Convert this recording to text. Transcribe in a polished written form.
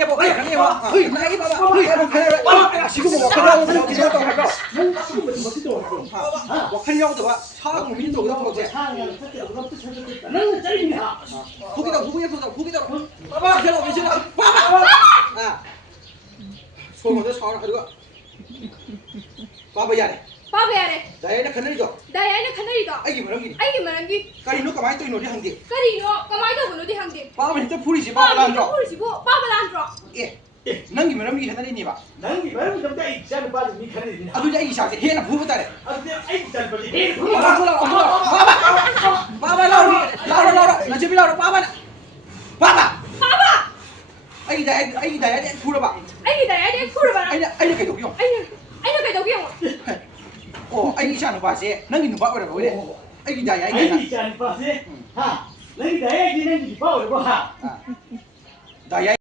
게 뭐, 가 게 뭐, 나이 봐봐, 지금 뭐 하려고 지금 또 할까? 뭐 하려고 봐, 사고 민도 그다음 거지. 거기다 봐봐, 제가 오시라, 봐봐. 아, 소문도 사람 가지고, 봐봐 야래. 봐봐 야래. 나이는 가늘이죠. 나이는 가늘이다. 아기 뭐랑기. 아기 뭐랑기. 까리노 가만히 또 있노리 한게. 까리노 가만히 또 있노리 한게. 봐봐 진짜 풀이지 봐봐 안 들어. 풀이지 뭐, 봐봐 안 들어. 예. ನಂಗೆ ಮೇಡಮ್ಗೆ ಹೆದರಿನಿ ಬಾ ನಂಗೆ ಮೇಡಮ್ ನಮ್ಗೆ 5 ಜನ ಬಾಜು ನೀ ಖರೀದಿ ಅದು ಐದು ಶಾಸ್ತಿ ಹೇನ ಭೂಬತಾರೆ ಅದು 5 ಜನ ಬಾಜು ಹೇ ಬಾಬಾ ಲಾರ ನಜಬಿ ಲಾರ ಬಾಬಾ ಐದ ಕೂಡ ಬಾ ಐದ ಕೂಡ ಬಾ ಐದ ಕೈ 도기용 ಐದ ಕೈ 도기용 오 ಐದು ಶಾನು ಬಾಸೆ ನಂಗೆ ನು ಬಾಬರ ಬೋಲೆ ಐದು ಜನ ಬಾಸೆ ಹಾ ನಂಗೆ ದಯಾಗಿ ನಂಗೆ ಬಾಬರ ಬಾ ದಯ